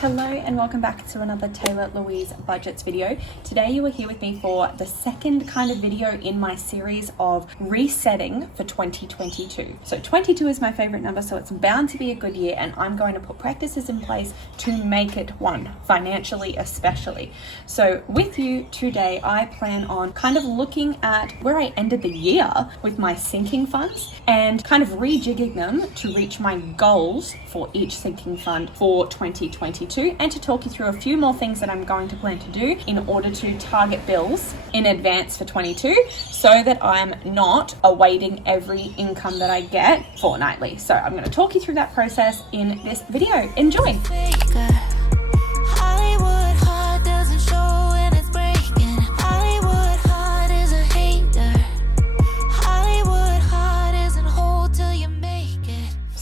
Hello and welcome back to another Taylor Louise Budgets video. Today you are here with me for the second kind of video in my series of resetting for 2022. So 22 is my favorite number, so it's bound to be a good year, and I'm going to put practices in place to make it one, financially especially. So with you today, I plan on kind of looking at where I ended the year with my sinking funds and kind of rejigging them to reach my goals for each sinking fund for 2022, and to talk you through a few more things that I'm going to plan to do in order to target bills in advance for 22 so that I'm not awaiting every income that I get fortnightly. So I'm going to talk you through that process in this video. Enjoy!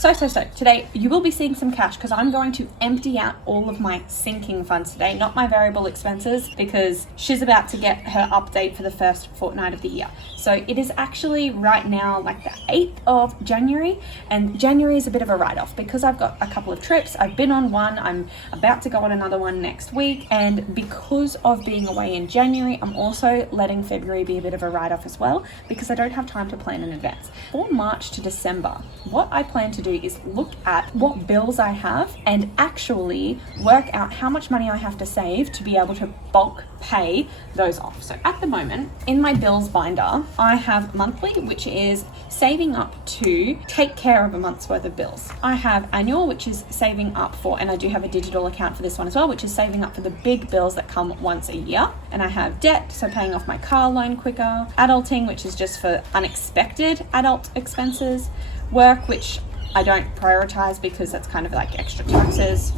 So today you will be seeing some cash because I'm going to empty out all of my sinking funds today, not my variable expenses, because she's about to get her update for the first fortnight of the year. So it is actually right now like the 8th of January, and January is a bit of a write-off because I've got a couple of trips. I've been on one, I'm about to go on another one next week, and because of being away in January, I'm also letting February be a bit of a write-off as well because I don't have time to plan in advance. For March to December, what I plan to do is look at what bills I have and actually work out how much money I have to save to be able to bulk pay those off. So at the moment in my bills binder, I have monthly, which is saving up to take care of a month's worth of bills. I have annual, which is saving up for, and I do have a digital account for this one as well, which is saving up for the big bills that come once a year. And I have debt, so paying off my car loan quicker. Adulting, which is just for unexpected adult expenses. Work, which I don't prioritize because that's kind of like extra taxes.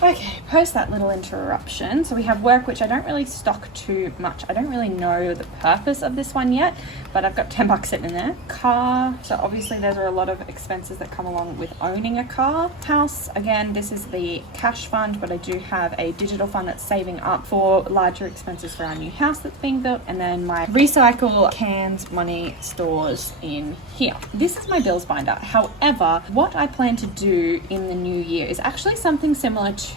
Okay, post that little interruption. So we have work, which I don't really stock too much. I don't really know the purpose of this one yet, but I've got 10 bucks sitting in there. Car, so obviously there are a lot of expenses that come along with owning a car. House, again, this is the cash fund, but I do have a digital fund that's saving up for larger expenses for our new house that's being built. And then my recycle cans money stores in here. This is my bills binder. However, what I plan to do in the new year is actually something similar to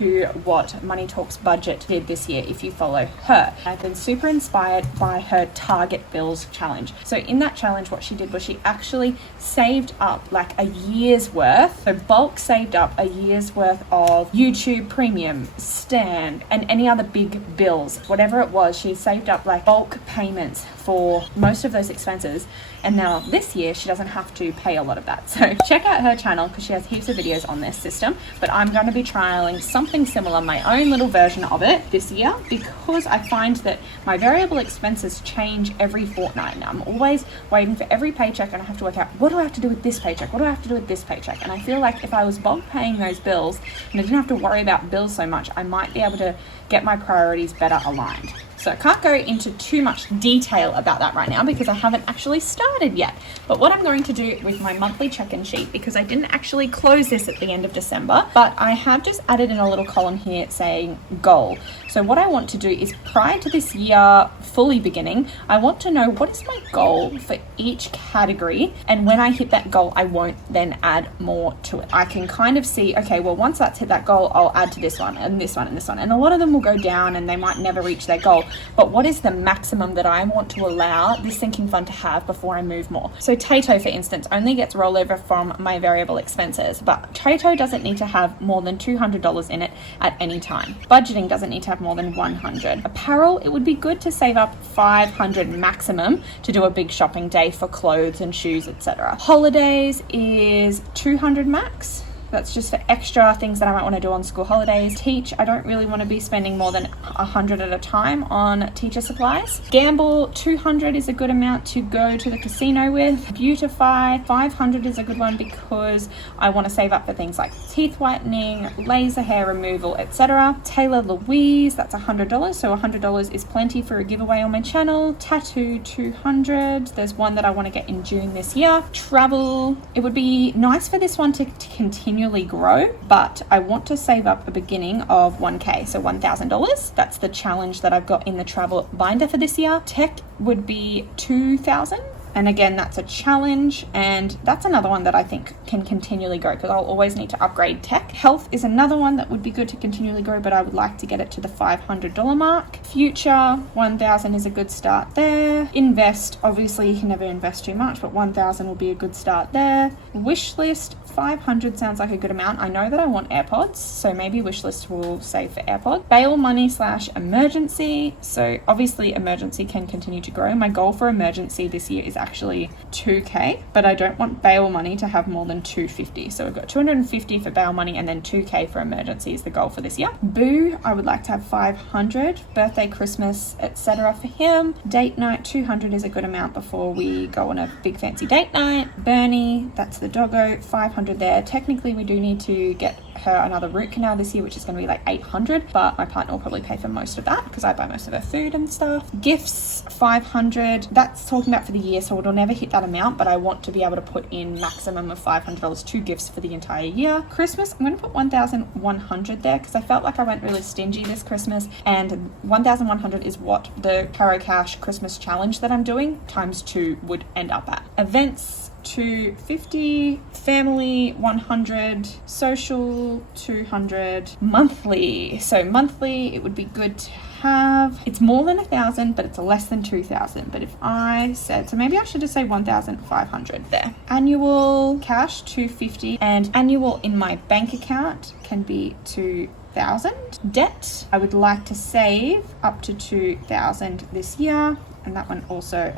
what Money Talks Budget did this year if you follow her. I've been super inspired by her Target Bills challenge. So in that challenge, what she did was she actually saved up like a year's worth, so bulk saved up a year's worth of YouTube Premium, Stand, and any other big bills. Whatever it was, she saved up like bulk payments for most of those expenses. And now this year, she doesn't have to pay a lot of that. So check out her channel because she has heaps of videos on this system. But I'm going to be trialing something similar, my own little version of it this year, because I find that my variable expenses change every fortnight. Now I'm always waiting for every paycheck and I have to work out, what do I have to do with this paycheck? What do I have to do with this paycheck? And I feel like if I was bulk paying those bills and I didn't have to worry about bills so much, I might be able to get my priorities better aligned. So I can't go into too much detail about that right now because I haven't actually started yet. But what I'm going to do with my monthly check-in sheet, because I didn't actually close this at the end of December, but I have just added in a little column here saying goal. So what I want to do is prior to this year fully beginning, I want to know what is my goal for each category. And when I hit that goal, I won't then add more to it. I can kind of see, okay, well, once that's hit that goal, I'll add to this one and this one and this one. And a lot of them will go down and they might never reach their goal. But what is the maximum that I want to allow this sinking fund to have before I move more? So Tayto, for instance, only gets rollover from my variable expenses, but Tayto doesn't need to have more than $200 in it at any time. Budgeting doesn't need to have more than $100. Apparel, it would be good to save up $500 maximum to do a big shopping day for clothes and shoes, etc. Holidays is $200 max. That's just for extra things that I might want to do on school holidays. Teach, I don't really want to be spending more than $100 at a time on teacher supplies. Gamble, $200 is a good amount to go to the casino with. Beautify, $500 is a good one because I want to save up for things like teeth whitening, laser hair removal, etc. Taylor Louise, that's $100, so $100 is plenty for a giveaway on my channel. Tattoo, $200. There's one that I want to get in June this year. Travel, it would be nice for this one to continue grow, but I want to save up a beginning of 1K, so $1,000. That's the challenge that I've got in the travel binder for this year. Tech would be $2,000. And again, that's a challenge, and that's another one that I think can continually grow because I'll always need to upgrade tech. Health is another one that would be good to continually grow, but I would like to get it to the $500 mark. Future, 1,000 is a good start there. Invest, obviously you can never invest too much, but 1,000 will be a good start there. Wish list, 500 sounds like a good amount. I know that I want AirPods, so maybe wishlist will save for AirPods. Bail money / emergency. So obviously emergency can continue to grow. My goal for emergency this year is actually 2K, but I don't want bail money to have more than 250. So we've got 250 for bail money and then 2K for emergency is the goal for this year. Boo, I would like to have 500. Birthday, Christmas, etc. for him. Date night, 200 is a good amount before we go on a big fancy date night. Bernie, that's the doggo, 500 there. Technically we do need to get her another root canal this year, which is going to be like 800, but my partner will probably pay for most of that because I buy most of her food and stuff. Gifts, 500. That's talking about for the year, so it'll never hit that amount, but I want to be able to put in maximum of $500 2 gifts for the entire year. Christmas, I'm going to put 1,100 there because I felt like I went really stingy this Christmas, and 1,100 is what the Caro Cash Christmas challenge that I'm doing times 2 would end up at. Events, 250, family 100, social 200, monthly. So monthly, it would be good to have, it's more than 1,000, but it's less than 2,000. But if I said, so maybe I should just say 1,500 there. Annual cash 250, and annual in my bank account can be 2,000. Debt, I would like to save up to 2,000 this year, and that one also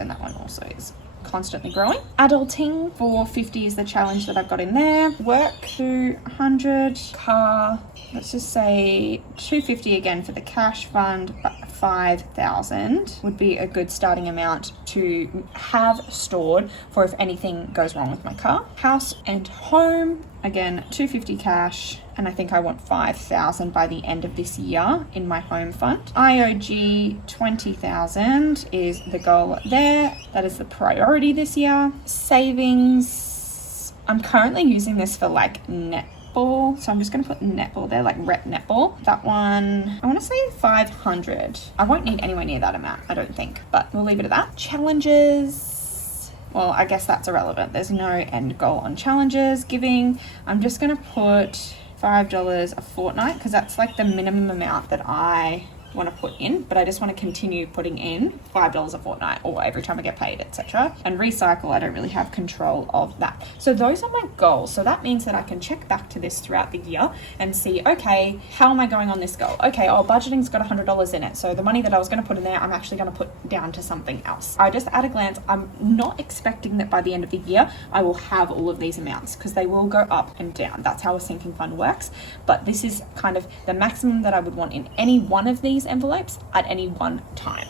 is constantly growing. Adulting, 450 is the challenge that I've got in there. Work, 200. Car, let's just say 250 again for the cash fund, but 5,000 would be a good starting amount to have stored for if anything goes wrong with my car. House and home, again 250 cash, and I think I want 5,000 by the end of this year in my home fund. IOG, 20,000 is the goal there. That is the priority this year. Savings, I'm currently using this for like netball, so I'm just going to put netball there, like rep netball. That one, I want to say 500. I won't need anywhere near that amount, I don't think, but we'll leave it at that. Challenges, well, I guess that's irrelevant. There's no end goal on challenges. Giving, I'm just going to put $5 a fortnight because that's like the minimum amount that I want to put in, but I just want to continue putting in $5 a fortnight or every time I get paid, etc. And recycle, I don't really have control of that. So those are my goals. So that means that I can check back to this throughout the year and see, okay, how am I going on this goal? Okay, budgeting's got $100 in it. So the money that I was going to put in there, I'm actually going to put down to something else. I just at a glance, I'm not expecting that by the end of the year, I will have all of these amounts because they will go up and down. That's how a sinking fund works. But this is kind of the maximum that I would want in any one of these envelopes at any one time.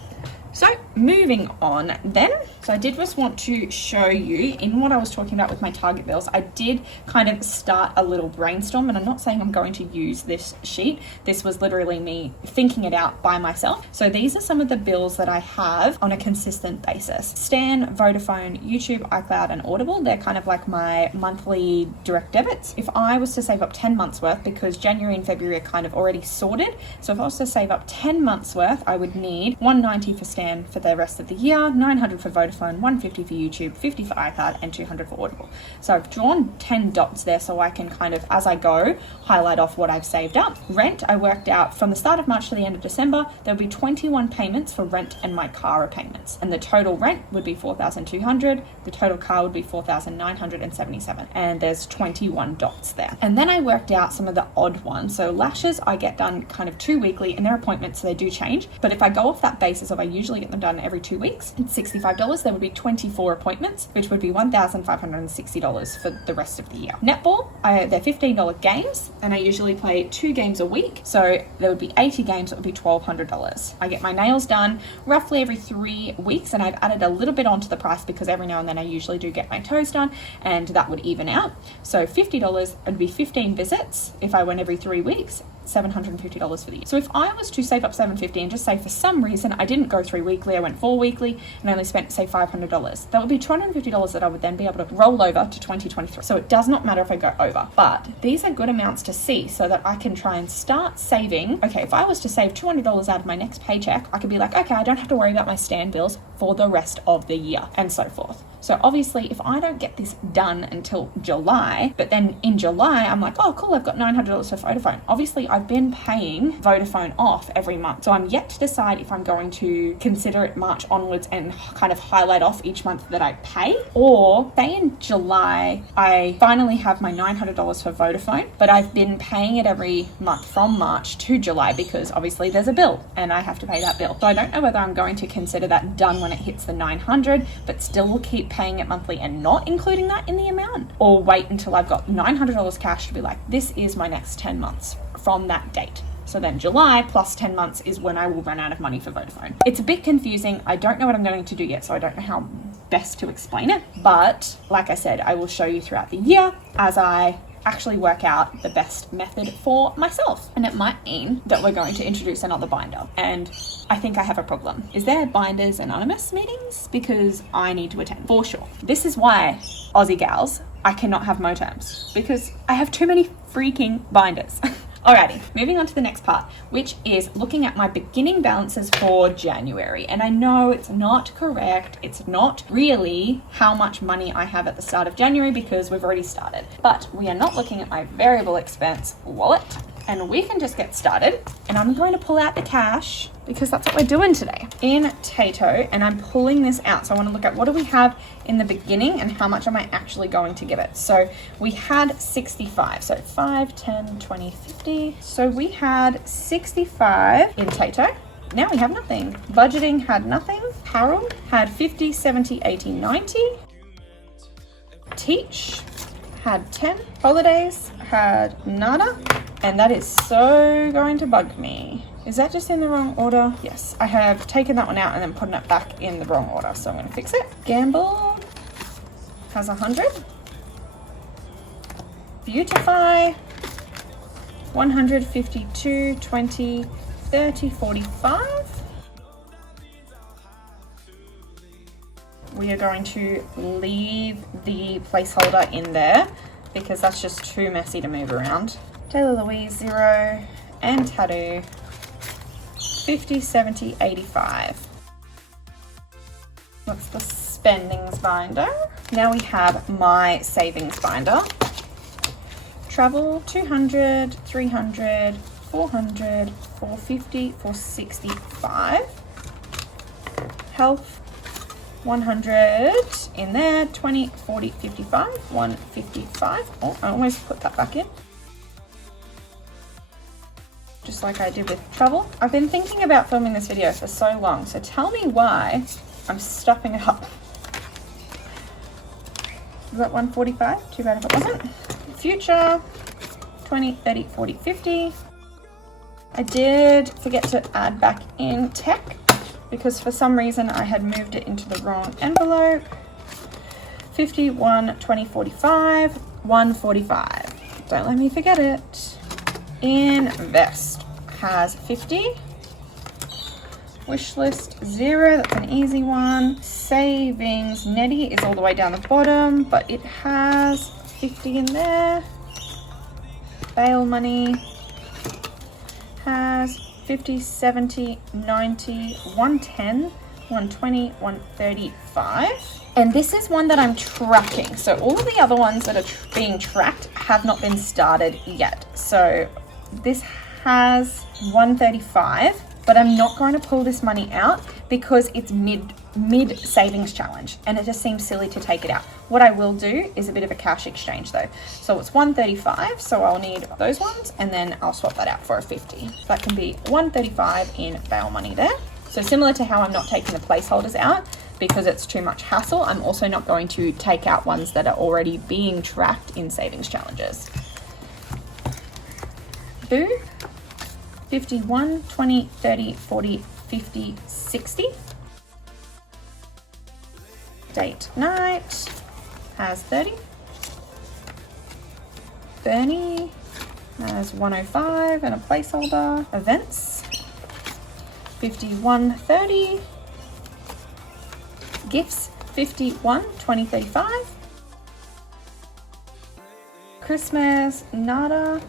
So moving on then, so I did just want to show you in what I was talking about with my target bills, I did kind of start a little brainstorm, and I'm not saying I'm going to use this sheet. This was literally me thinking it out by myself. So these are some of the bills that I have on a consistent basis. Stan, Vodafone, YouTube, iCloud, and Audible, they're kind of like my monthly direct debits. If I was to save up 10 months worth, because January and February are kind of already sorted, so if I was to save up 10 months worth, I would need $190 for Stan for the rest of the year, $900 for Vodafone, $150 for YouTube, $50 for iCloud, and $200 for Audible. So I've drawn 10 dots there so I can kind of, as I go, highlight off what I've saved up. Rent, I worked out from the start of March to the end of December, there'll be 21 payments for rent and my car repayments. And the total rent would be $4,200, the total car would be $4,977, and there's 21 dots there. And then I worked out some of the odd ones. So lashes, I get done kind of 2 weekly, and their appointments, so they do change. But if I go off that basis of I usually get them done every 2 weeks, it's $65. There would be 24 appointments, which would be $1,560 for the rest of the year. Netball, they're $15 games, and I usually play 2 games a week. So there would be 80 games, that would be $1,200. I get my nails done roughly every 3 weeks, and I've added a little bit onto the price because every now and then I usually do get my toes done, and that would even out. So $50 would be 15 visits if I went every 3 weeks, $750 for the year. So if I was to save up $750 and just say for some reason I didn't go 3 weekly, I went 4 weekly and only spent say $500, that would be $250 that I would then be able to roll over to 2023. So it does not matter if I go over, but these are good amounts to see so that I can try and start saving. Okay, if I was to save $200 out of my next paycheck, I could be like, okay, I don't have to worry about my stand bills for the rest of the year and so forth. So obviously if I don't get this done until July, but then in July I'm like, oh cool, I've got $900 for Vodafone. Obviously I've been paying Vodafone off every month. So I'm yet to decide if I'm going to consider it March onwards and kind of highlight off each month that I pay, or say in July I finally have my $900 for Vodafone, but I've been paying it every month from March to July because obviously there's a bill and I have to pay that bill. So I don't know whether I'm going to consider that done when it hits the 900, but still will keep paying it monthly and not including that in the amount, or wait until I've got $900 cash to be like, this is my next 10 months from that date. So then July plus 10 months is when I will run out of money for Vodafone. It's a bit confusing. I don't know what I'm going to do yet, so I don't know how best to explain it. But like I said, I will show you throughout the year as I actually work out the best method for myself. And it might mean that we're going to introduce another binder. And I think I have a problem. Is there Binders Anonymous meetings? Because I need to attend for sure. This is why, Aussie gals, I cannot have moterms, because I have too many freaking binders. Alrighty, moving on to the next part, which is looking at my beginning balances for January. And I know it's not correct. It's not really how much money I have at the start of January because we've already started. But we are not looking at my variable expense wallet. And we can just get started. And I'm going to pull out the cash because that's what we're doing today in Tayto. And I'm pulling this out. So I want to look at what do we have in the beginning and how much am I actually going to give it. So we had 65. So 5, 10, 20, 50. So we had 65 in Tayto. Now we have nothing. Budgeting had nothing. Apparel had 50, 70, 80, 90. Teach had 10. Holidays had nada. And that is so going to bug me. Is that just in the wrong order? Yes, I have taken that one out and then putting it back in the wrong order. So I'm going to fix it. Gamble has 100. Beautify, 152, 20, 30, 45. We are going to leave the placeholder in there because that's just too messy to move around. Taylor Louise 0 and Tattoo 50, 70, 85. That's the spendings binder. Now we have my savings binder. Travel 200, 300, 400, 450, 465. Health 100 in there, 20, 40, 55, 155. Oh, I almost put that back in. Just like I did with travel. I've been thinking about filming this video for so long, so tell me why I'm stuffing it up. Is that 145? Too bad if it wasn't. Future, 20, 30, 40, 50. I did forget to add back in tech because for some reason I had moved it into the wrong envelope. 51, 20, 45, 145. Don't let me forget it. Invest has 50. Wish list 0, that's an easy one. Savings Netty is all the way down the bottom, but it has 50 in there. Bail money has 50, 70, 90, 110, 120, 135. And this is one that I'm tracking. So all of the other ones that are being tracked have not been started yet. So this has 135, but I'm not going to pull this money out because it's mid savings challenge and it just seems silly to take it out. What I will do is a bit of a cash exchange though. So it's 135, so I'll need those ones and then I'll swap that out for a 50. So that can be 135 in bail money there. So similar to how I'm not taking the placeholders out because it's too much hassle, I'm also not going to take out ones that are already being tracked in savings challenges. Boo, 51, 20, 30, 40, 50, 60. Date night has 30. Bernie There's 105 and a placeholder. Events, 51.30. Gifts, 51, 20.35. Christmas, nada.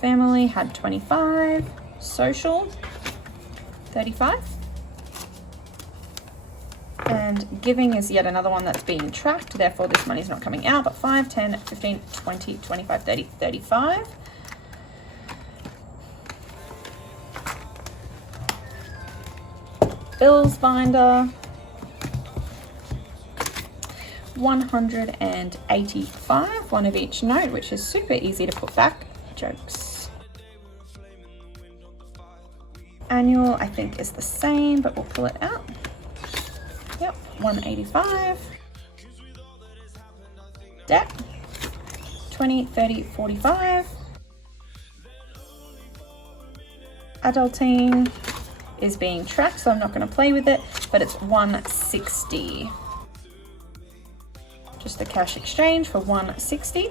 Family had 25. Social, 35. And giving is yet another one that's being tracked, therefore this money's not coming out, but 5, 10, 15, 20, 25, 30, 35. Bills binder, 185, one of each note, which is super easy to put back. Jokes. Annual, I think, is the same, but we'll pull it out. Yep, 185. Debt, 20, 30, 45. Adulting is being tracked, so I'm not going to play with it, but it's 160. Just the cash exchange for 160.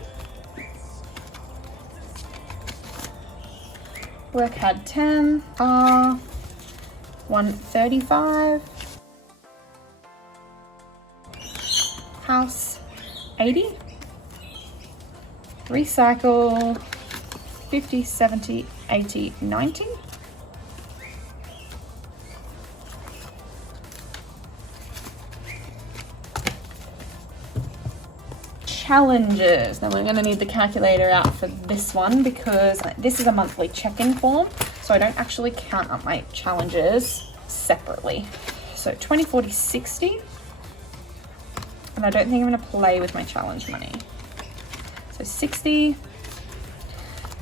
Work had 10. 135. House, 80. Recycle, 50, 70, 80, 90. Challenges. Now we're going to need the calculator out for this one because this is a monthly check-in form, so I don't actually count up my challenges separately. So 20, 40, 60. And I don't think I'm going to play with my challenge money. So 60,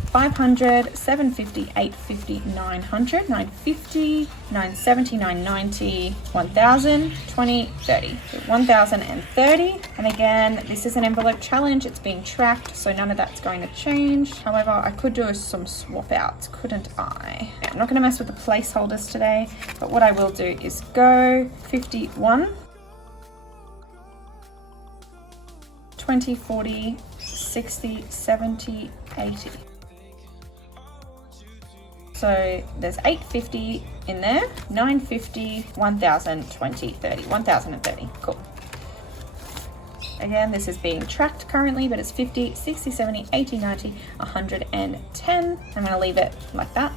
500, 750, 850, 900, 950, 970, 990, 1000, 20, 30. So 1030. And again, this is an envelope challenge. It's being tracked, so none of that's going to change. However, I could do some swap outs, couldn't I? I'm not going to mess with the placeholders today, but what I will do is go 51, 20, 40, 60, 70, 80. So there's 850 in there, 950, 1000, 20, 30, 1030. Cool. Again, this is being tracked currently, but it's 50, 60, 70, 80, 90, 110. I'm going to leave it like that.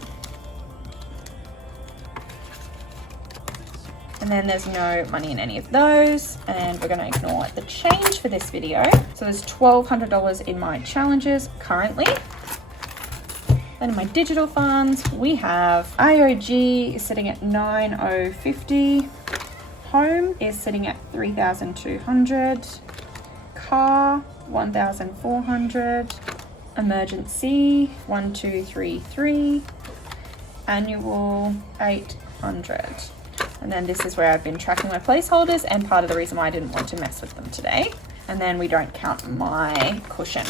And then there's no money in any of those. And we're going to ignore the change for this video. So there's $1,200 in my challenges currently. Then in my digital funds, we have IOG is sitting at 9,050. Home is sitting at 3,200. Car, 1,400. Emergency, 1,233. Annual, 800. And then this is where I've been tracking my placeholders and part of the reason why I didn't want to mess with them today. And then we don't count my cushion.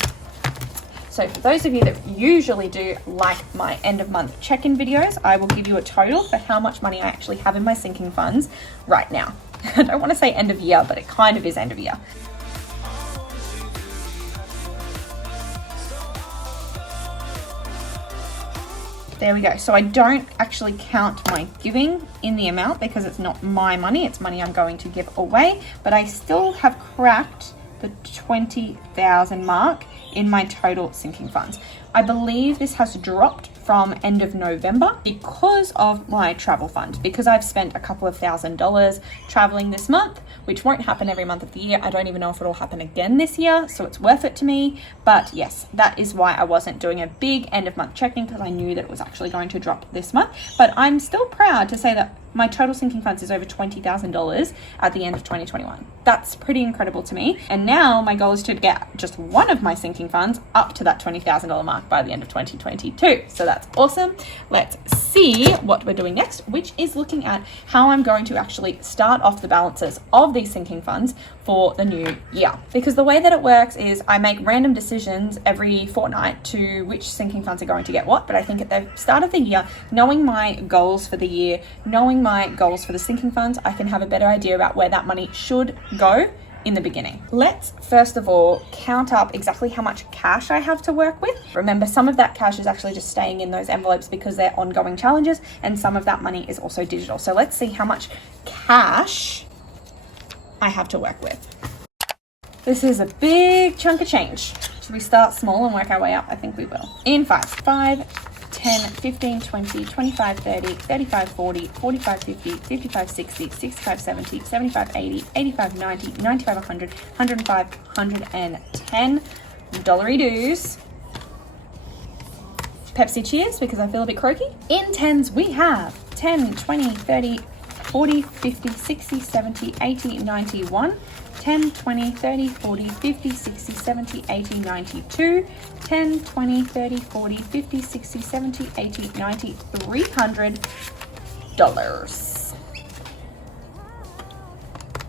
So for those of you that usually do like my end of month check-in videos, I will give you a total for how much money I actually have in my sinking funds right now. I don't want to say end of year, but it kind of is end of year. There we go. So I don't actually count my giving in the amount because it's not my money. It's money I'm going to give away, but I still have cracked the 20,000 mark in my total sinking funds. I believe this has dropped from end of November because of my travel fund, because I've spent a couple of $1,000s traveling this month, which won't happen every month of the year. I don't even know if it'll happen again this year, so it's worth it to me. But yes, that is why I wasn't doing a big end of month check-in, because I knew that it was actually going to drop this month. But I'm still proud to say that my total sinking funds is over $20,000 at the end of 2021. That's pretty incredible to me. And now my goal is to get just one of my sinking funds up to that $20,000 mark by the end of 2022. So that's awesome. Let's see what we're doing next, which is looking at how I'm going to actually start off the balances of these sinking funds for the new year. Because the way that it works is I make random decisions every fortnight to which sinking funds are going to get what. But I think at the start of the year, knowing my goals for the year, knowing my goals for the sinking funds, I can have a better idea about where that money should go in the beginning. Let's first of all count up exactly how much cash I have to work with. Remember, some of that cash is actually just staying in those envelopes because they're ongoing challenges, and some of that money is also digital. So let's see how much cash I have to work with. This is a big chunk of change. Should we start small and work our way up? I think we will. In 5, 10, 15, 20, 25, 30, 35, 40, 45, 50, 55, 60, 65, 70, 75, 80, 85, 90, 95, 100, 105, 110 dollary dues. Pepsi cheers, because I feel a bit croaky. In tens, we have 10, 20, 30, 40, 50, 60, 70, 80, 91. 10, 20, 30, 40, 50, 60, 70, 80, 92, 10, 20, 30, 40, 50, 60, 70, 80, 90, $300.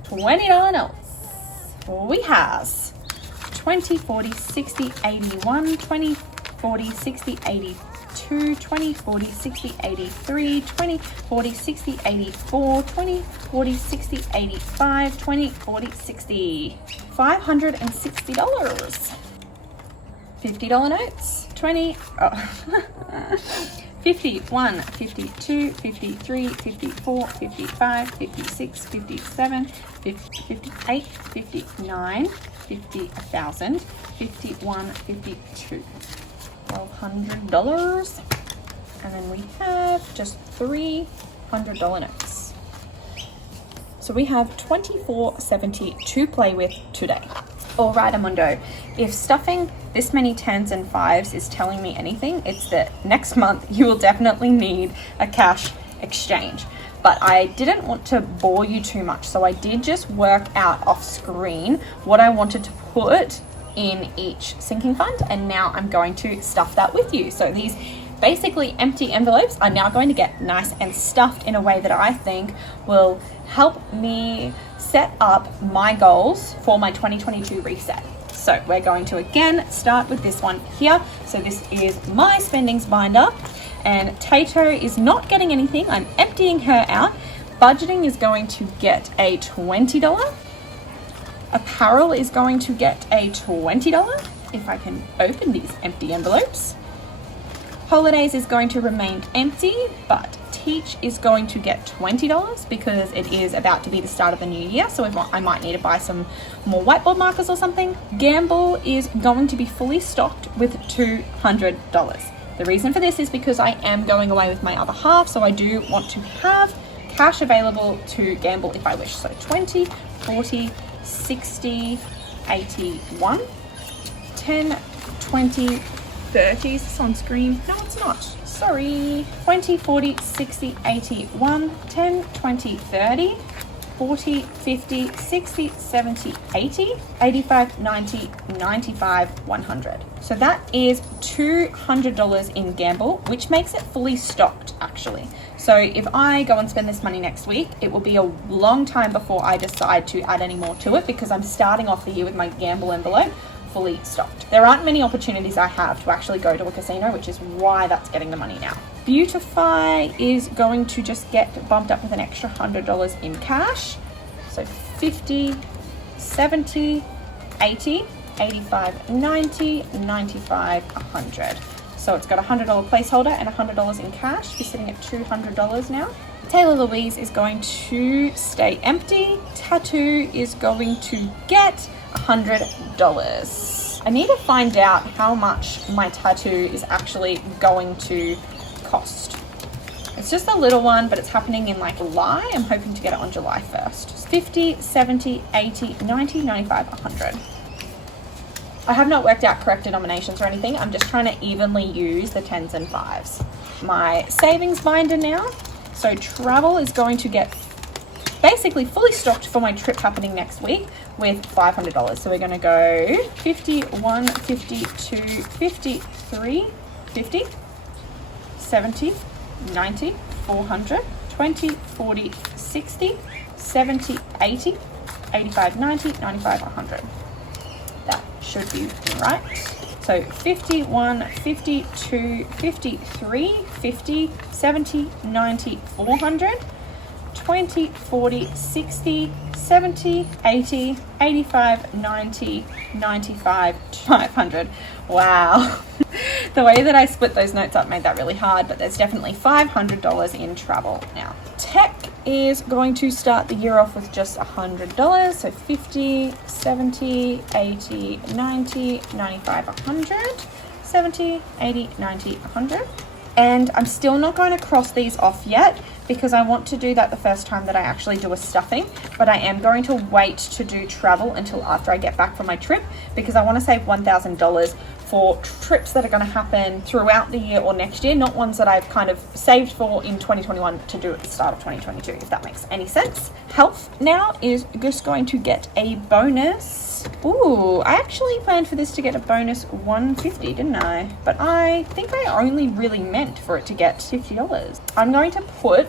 $20 notes. We have 20, 40, 60, 81, 20, 40, 60, 82, 20, 40, 60, 83, 20, 40, 60, 84, 20, 40, 60, 85, 20, 40, 60. $560. $50 notes. 20, 51, 52, 53, 54, 55, 56, 57, 58, 59, 50, 1,000, 51, 52. $1,200, and then we have just $300 notes. So we have $24.70 to play with today. All right, Amundo, if stuffing this many tens and fives is telling me anything, it's that next month you will definitely need a cash exchange. But I didn't want to bore you too much, so I did just work out off screen what I wanted to put in each sinking fund, and now I'm going to stuff that with you. So these basically empty envelopes are now going to get nice and stuffed in a way that I think will help me set up my goals for my 2022 reset. So we're going to again start with this one here. So this is my spendings binder, and Tayto is not getting anything. I'm emptying her out. Budgeting is going to get a $20. Apparel is going to get a $20, if I can open these empty envelopes. Holidays is going to remain empty, but Teach is going to get $20 because it is about to be the start of the new year, so I might need to buy some more whiteboard markers or something. Gamble is going to be fully stocked with $200. The reason for this is because I am going away with my other half, so I do want to have cash available to gamble if I wish. So 20, 40, 60, 81, 10, 20, 30. Is this on screen? No, it's not. Sorry. 20, 40, 60, 81, 10, 20, 30, 40, 50, 60, 70, 80, 85, 90, 95, 100. So that is $200 in gamble, which makes it fully stocked actually. So if I go and spend this money next week, it will be a long time before I decide to add any more to it because I'm starting off the year with my gamble envelope fully stocked. There aren't many opportunities I have to actually go to a casino, which is why that's getting the money now. Beautify is going to just get bumped up with an extra $100 in cash. So 50, 70, 80, 85, 90, 95, 100. So it's got a $100 placeholder and $100 in cash. We're sitting at $200 now. Taylor Louise is going to stay empty. Tattoo is going to get $100. I need to find out how much my tattoo is actually going to cost. It's just a little one, but it's happening in like July. I'm hoping to get it on July 1st. 50, 70, 80, 90, 95, 100. I have not worked out correct denominations or anything. I'm just trying to evenly use the tens and fives. My savings binder now. So travel is going to get basically fully stocked for my trip happening next week with $500. So we're going to go 51, 52, 53, 50, 70, 90, 400, 20, 40, 60, 70, 80, 85, 90, 95, 100. That should be right. So 51, 52, 53, 50, 70, 90, 400, 20, 40, 60, 70, 80, 85, 90, 95, 500. Wow. The way that I split those notes up made that really hard, but there's definitely $500 in travel now. Tech is going to start the year off with just $100. So 50, 70, 80, 90, 95, 100, 70, 80, 90, 100. And I'm still not going to cross these off yet because I want to do that the first time that I actually do a stuffing, but I am going to wait to do travel until after I get back from my trip because I want to save $1,000 for trips that are going to happen throughout the year or next year, not ones that I've kind of saved for in 2021 to do at the start of 2022, if that makes any sense. Health now is just going to get a bonus. Ooh, I actually planned for this to get a bonus 150, didn't I? But I think I only really meant for it to get $50. I'm going to put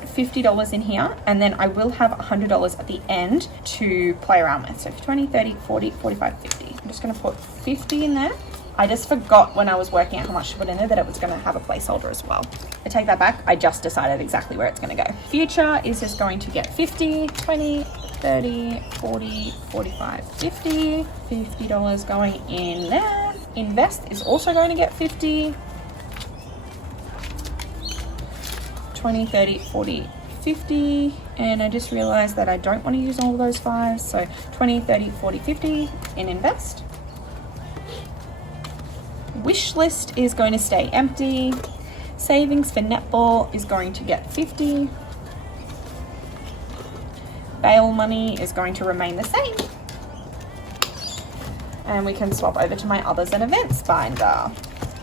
$50 in here, and then I will have $100 at the end to play around with. So 20, 30, 40, 45, 50. I'm just going to put 50 in there. I just forgot when I was working out how much to put in there that it was going to have a placeholder as well. I take that back. I just decided exactly where it's going to go. Future is just going to get 50, 20, 30, 40, 45, 50. $50 going in there. Invest is also going to get 50. 20, 30, 40, 50. And I just realized that I don't want to use all of those fives. So 20, 30, 40, 50 in invest. Wish list is going to stay empty. Savings for netball is going to get 50. Bail money is going to remain the same. And we can swap over to my others and events binder,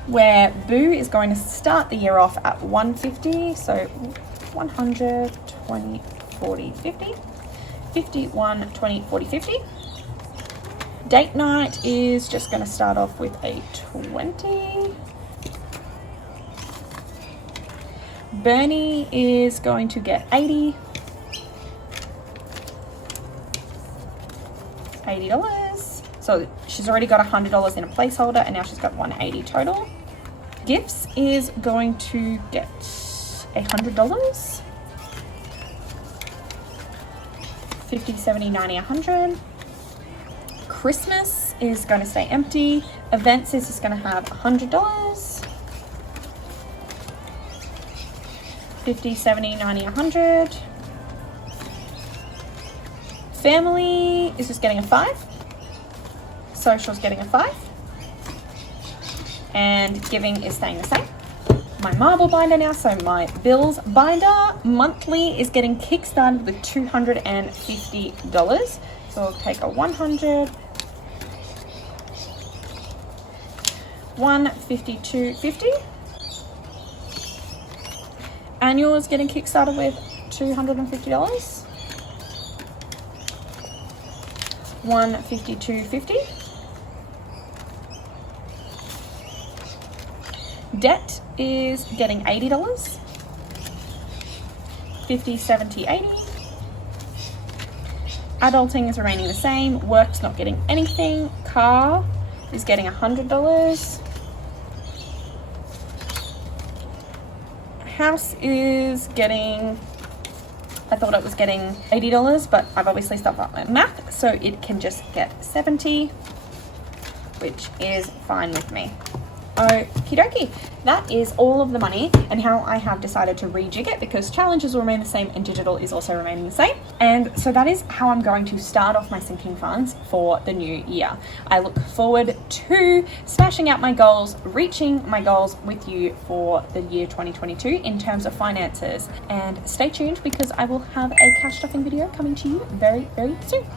where Boo is going to start the year off at 150. So 100, 20, 40, 50. 51, 20, 40, 50. Date night is just going to start off with a 20. Bernie is going to get 80. $80. So she's already got $100 in a placeholder, and now she's got 180 total. Gifts is going to get $100. 50, 70, 90, 100. Christmas is going to stay empty. Events is just going to have $100. 50, 70, 90, 100. Family is just getting a 5. Social's getting a 5. And giving is staying the same. My marble binder now, so my bills binder monthly is getting kickstarted with $250. So I'll take a 100. 152.50. Annual is getting kickstarted with $250. 152.50. Debt is getting $80. 50, 70, 80. Adulting is remaining the same. Work's not getting anything. Car is getting $100. House is getting, I thought it was getting $80, but I've obviously stopped up my math, so it can just get 70, which is fine with me. Okie dokie. That is all of the money and how I have decided to rejig it, because challenges will remain the same and digital is also remaining the same. And so that is how I'm going to start off my sinking funds for the new year. I look forward to smashing out my goals, reaching my goals with you for the year 2022 in terms of finances. And stay tuned, because I will have a cash stuffing video coming to you very, very soon.